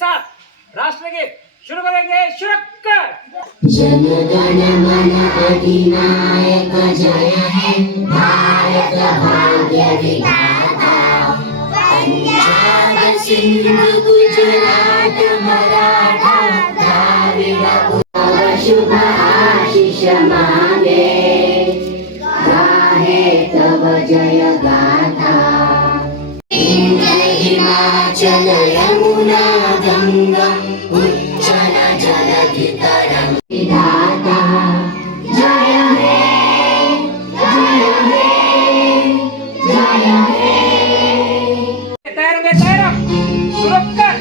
साथ राष्ट्रगीत शुरू करेंगे। शुरू कर। जन गण मन अधिनायक जय हे भारत भाग्य विधाता। पंजाब सिंधु गुजरात मराठा द्राविड उत्कल शुभ आशीष मागे गाहे तव जय गाथा। हिमाचल यमुना गंगा उच्चल जलधि तरंग विधाता। जय हे जय हे जय हे। तैयार हो गए? शुरू कर।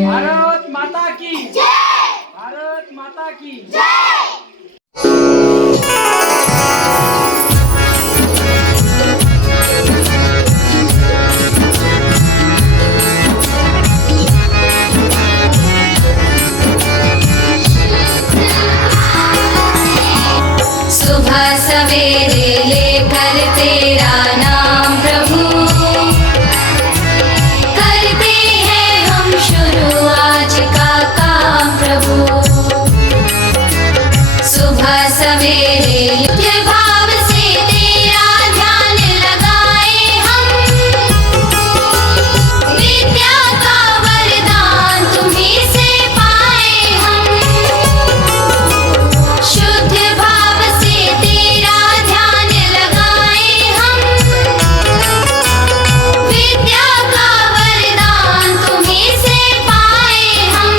भारत माता की जय। भारत माता की जय। सुबह सवेरे लेकर तेरा नाम प्रभु करते हैं हम शुरू आज का काम प्रभु। सुबह सवेरे युद्ध भाव से तेरा ध्यान लगाए हम। विद्या का वरदान तुम्हीं से पाए हम। शुद्ध भाव से तेरा ध्यान लगाए हम। विद्या का वरदान तुम्हीं से पाए हम।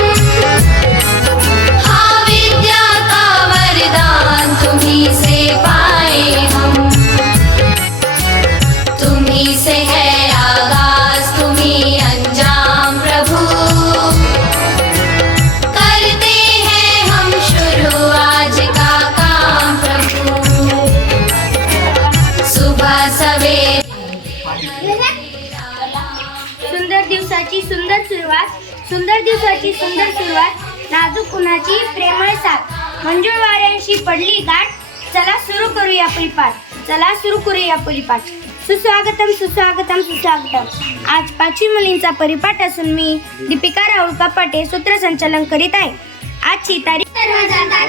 हाँ विद्या का वरदान तुम्हीं से पाए हम। तुम्हीं से है आगाज तुम्हीं अंजाम प्रभु करते हैं हम शुरू आज का काम प्रभु। सुबह सवेरे सुंदर दिवसाची सुंदर सुरुवात, सुंदर दिवसाची सुंदर सुरुवात, नाजूक उन्हाची प्रेमळ साथ, मंजूळ वाऱ्यांशी पडली गाठ, चला सुरू करूया परिपाठ, चला सुरू करूया परिपाठ। सुस्वागतम सुस्वागतम सुस्वागतम। आज 5वी मुलींचा परिपाठ असून मी दीपिका राहुल कपाटे सूत्रसंचालन करीत आहे। आजची तारीख सर्व जाता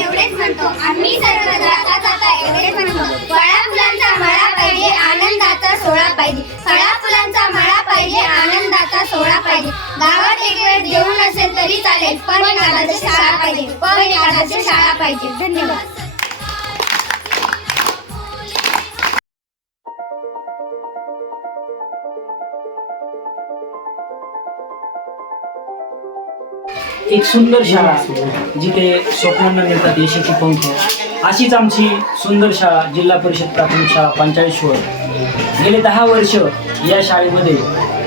एवढेच म्हणतो आम्ही सर्व जाता एवढेच म्हणतो। फळा फुलांचा मळा पाहिजे आनंदाचा सोहळा पाहिजे। फळा फुलांचा मळा पाहिजे आनंदाचा सोहळा पाहिजे। गावात एक वेळ जेवण असेल तरी चालेल पण एखाद्याची शाळा पाहिजे, पण एखाद्याची शाळा पाहिजे। धन्यवाद। एक सुंदर शाळा जिथे स्वप्नांना मिळतात यशाची पंख, अशीच आमची सुंदर शाळा जिल्हा परिषद प्राथमिक शाळा 45 गेले 10 वर्ष या शाळेमध्ये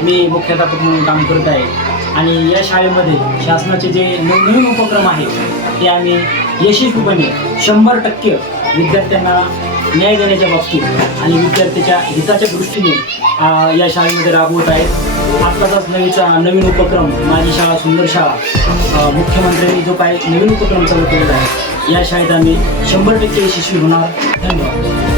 मी मुख्याध्यापक म्हणून काम करत आहे। आणि या शाळेमध्ये शासनाचे जे नवनवीन उपक्रम आहेत ते आम्ही यशस्वीपणे 100% विद्यार्थ्यांना न्याय देण्याच्या बाबतीत आणि विद्यार्थ्याच्या हिताच्या दृष्टीने या शाळेमध्ये राबवत आहेत। आत्ताचाच नवीन उपक्रम माझी शाळा सुंदर शाळा, मुख्यमंत्र्यांनी जो काही नवीन उपक्रम चालू केलेला आहे या शाळेत आम्ही 100% यशस्वी होणार। धन्यवाद।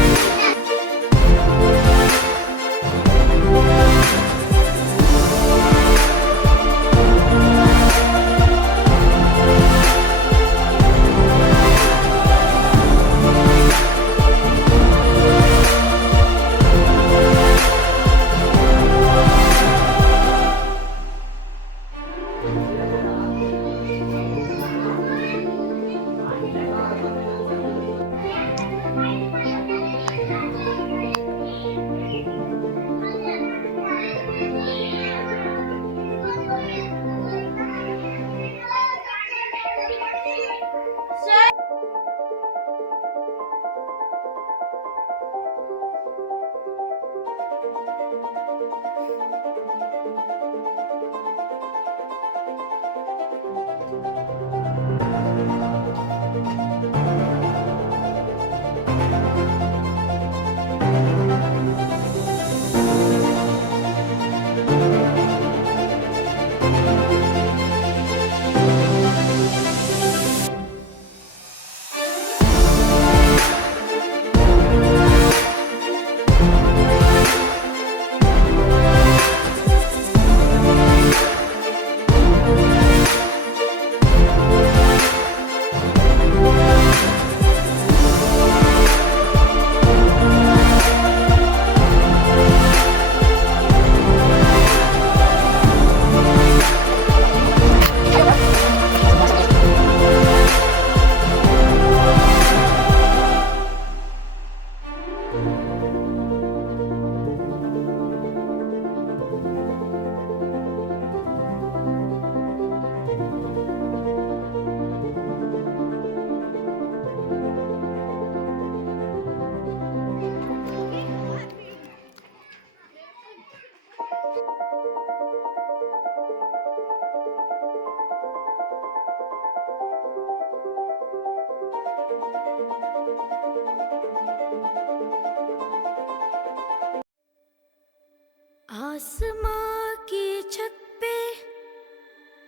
आसमां की छत पे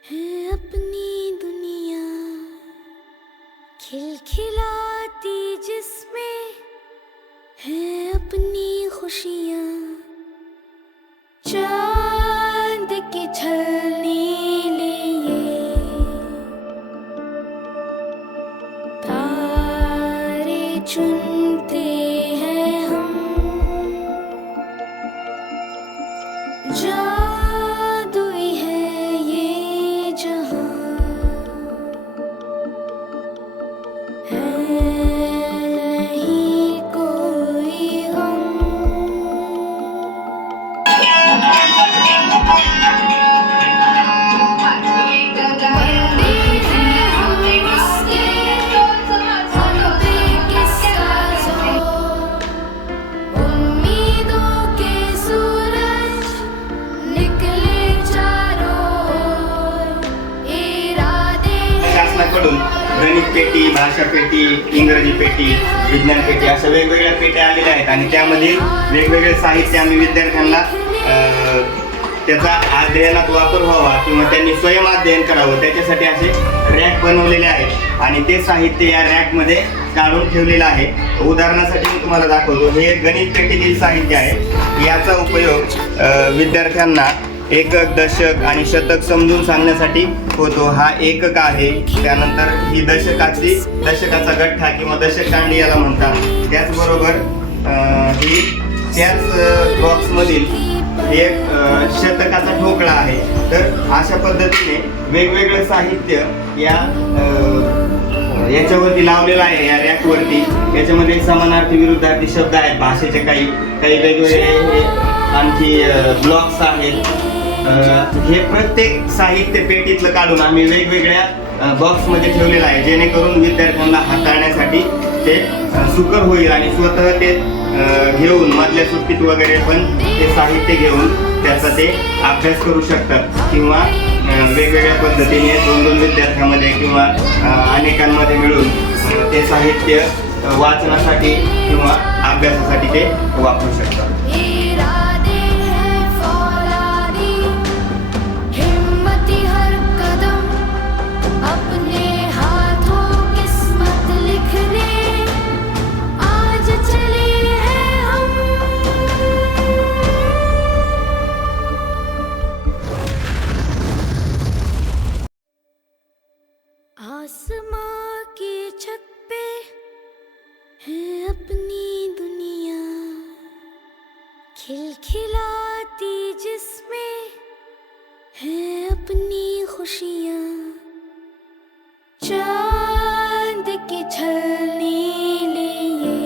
है अपनी दुनिया, खिलखिलाती जिसमें है अपनी खुशियाँ, चांद की छलने लिए तारे चुनते हैं हम, जादुई है ये जहां, है नहीं कोई गम। उम्मीदों के सूरज निकले चारों ओर, इरादे शासनाकडून गणित पेटी, भाषा पेटी, इंग्रजी पेटी, विज्ञान पेटी अशा वेगवेगळ्या पेट्या आलेल्या आहेत आणि त्यामध्ये वेगवेगळे साहित्य आम्ही विद्यार्थ्यांना त्याचा अध्ययनात वापर व्हावा किंवा त्यांनी स्वयं अध्ययन करावं त्याच्यासाठी असे रॅक बनवलेले आहेत आणि ते साहित्य या रॅकमध्ये काढून ठेवलेलं आहे. उदाहरणासाठी मी तुम्हाला दाखवतो. हे गणित पेटीतील साहित्य आहे. याचा उपयोग विद्यार्थ्यांना एकक, दशक आणि शतक समजून सांगण्यासाठी होतो. हा एकक आहे. त्यानंतर ही दशकाचा गठ्ठा किंवा दशक कांडी याला म्हणतात. त्याचबरोबर ही त्याच बॉक्समधील एक शतकाचा ठोकळा आहे. तर अशा पद्धतीने वेगवेगळं साहित्य याच्यावरती लावलेलं आहे या रॅकवरती. याच्यामध्ये समानार्थी विरुद्धार्थी शब्द आहेत, भाषेचे काही वेगवेगळे आणखी ब्लॉक्स आहेत. हे प्रत्येक साहित्य पेटीतलं काढून आम्ही वेगवेगळ्या बॉक्समध्ये ठेवलेलं आहे जेणेकरून विद्यार्थ्यांना हाताळण्यासाठी ते सुकर होईल आणि स्वतः ते घेऊन मधल्या सुट्टीत वगैरे पण ते साहित्य घेऊन त्याचा ते अभ्यास करू शकतात किंवा वेगवेगळ्या पद्धतीने दोन विद्यार्थ्यांमध्ये किंवा अनेकांमध्ये मिळून ते साहित्य वाचनासाठी किंवा अभ्यासासाठी ते वापरू शकतात. इरादे हैं फौलादी, हिम्मती हर कदम, अपने हाथों किस्मत लिखने आज चले हैं हम. आसमां की छत पे है अपनी दुनिया, खिलखिलाती जिसमें है अपनी खुशियाँ, चांद की छलने लिए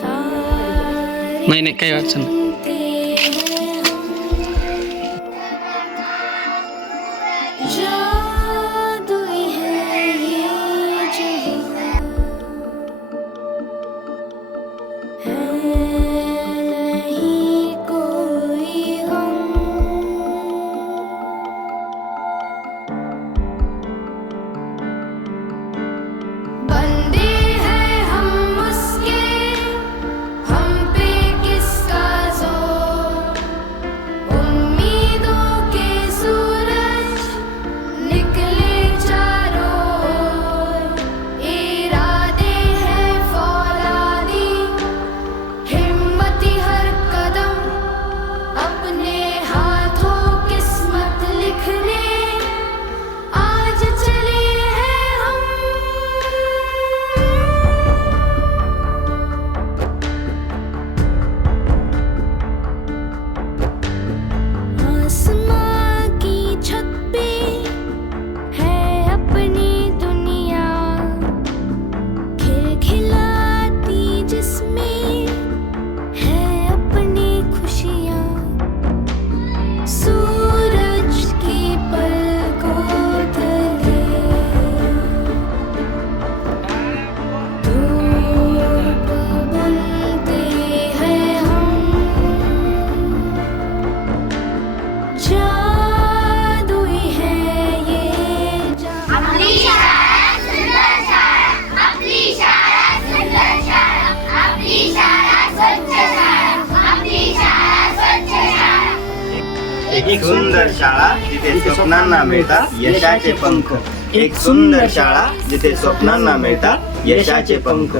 तारे नाही काही अडचण नाही. चुनते हैं हम, जादुई है ये जहां, है नहीं कोई गम. बंदे हैं हम उसके, हम पे किसका एक सुंदर शाळा जिथे स्वप्नांना मिळतात यशाचे पंख. एक सुंदर शाळा जिथे स्वप्नांना मिळतात यशाचे पंख.